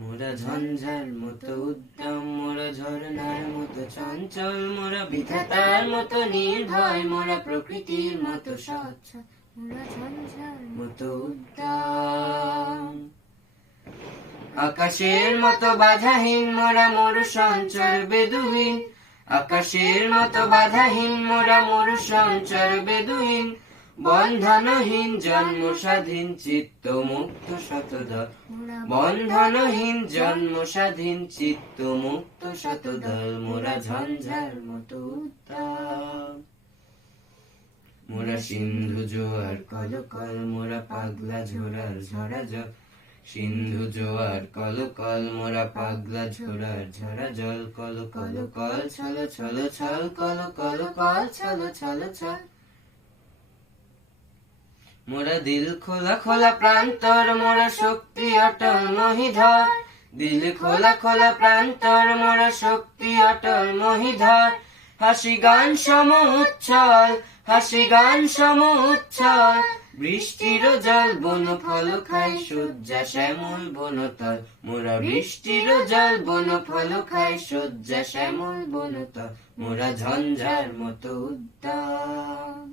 মোরা ঝঞ্ঝার মতো উদ্যম, মোরা ঝর্ণার মতো চঞ্চল, মোরা বিধাতার মতো নির্ভয়, মোরা প্রকৃতির মতো স্বচ্ছ, মোরা ঝঞ্ঝার মতো উদ্যম। আকাশের মতো বাধাহীন মোরা মরু সঞ্চর বেদুহীন, আকাশের মতো বাধাহীন মোরা মরু সঞ্চর বেদুহীন, বন্ধনহীন জন্ম স্বাধীন চিত্ত মুক্ত শতদল, বন্ধনহীন জন্ম স্বাধীন চিত্ত মুক্ত শতদল, মোরা ঝঞ্ঝার মতো উদ্যম। মোরা সিন্ধু জোয়ার কলকল, মোরা পাগলা ঝোড়ার ঝরা জল, সিন্ধু জোয়ার কলকল, মোরা পাগলা ঝোড়ার ঝরা জল, কল কল কল ছল ছল ছল, কল কল কল ছল ছল ছল। মোরা দিল খোলা খোলা প্রান্তর, মোরা শক্তি অটল মহিধর, দিল খোলা খোলা প্রান্তর, মোরা শক্তি অটল মহিধর, হাসি গান সম উচ্ছল, হাসি গান সম উচ্ছল, বৃষ্টির জল বন ফল খায় শয্যা শ্যামল বনতল, মোরা বৃষ্টির জল বন ফল খায় শয্যা শ্যামল বনতল, মোরা ঝঞ্ঝার মতো উদ্যম।